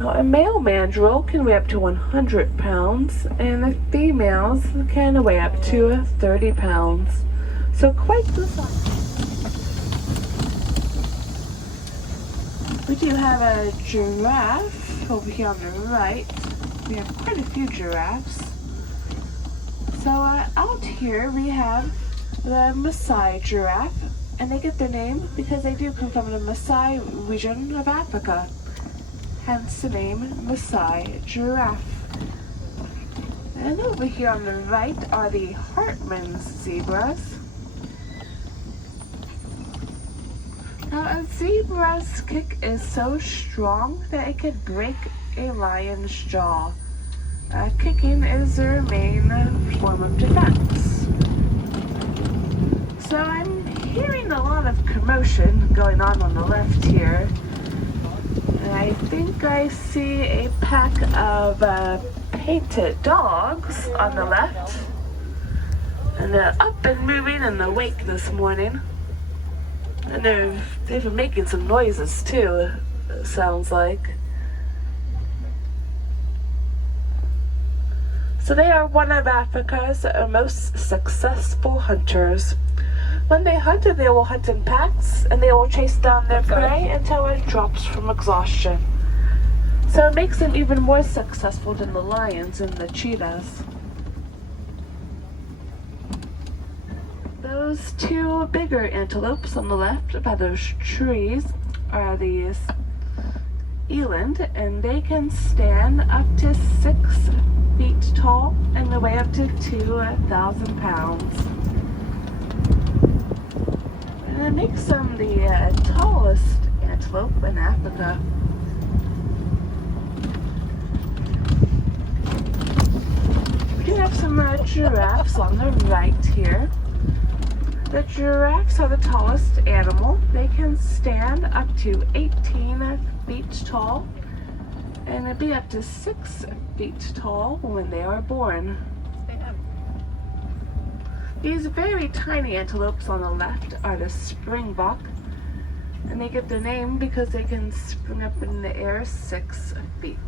Now, a male mandrill can weigh up to 100 pounds, and the females can weigh up to 30 pounds. So quite the size. We do have a giraffe over here on the right. We have quite a few giraffes. So out here we have the Maasai giraffe, and they get their name because they do come from the Maasai region of Africa. Hence the name Maasai giraffe. And over here on the right are the Hartmann's zebras. Now, a zebra's kick is so strong that it could break a lion's jaw. Kicking is their main form of defense. So I'm hearing a lot of commotion going on the left here. And I think I see a pack of painted dogs on the left. And they're up and moving in the wake this morning. And they've been making some noises too, it sounds like. So they are one of Africa's most successful hunters. When they hunt, they will hunt in packs, and they will chase down their prey until it drops from exhaustion. So it makes them even more successful than the lions and the cheetahs. Those two bigger antelopes on the left by those trees are the eland, and they can stand up to 6 feet tall and they weigh up to 2,000 pounds. And it makes them the tallest antelope in Africa. We do have some giraffes on the right here. The giraffes are the tallest animal. They can stand up to 18 feet tall and be up to 6 feet tall when they are born. These very tiny antelopes on the left are the springbok, and they get their name because they can spring up in the air 6 feet.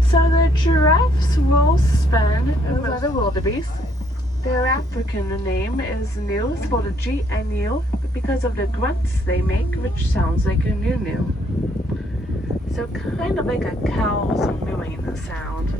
So the giraffes will spend over the wildebeest. Their African name is Nu, spelled a G-N-U, because of the grunts they make, which sounds like a noo-noo. So kind of like a cow's mooing sound.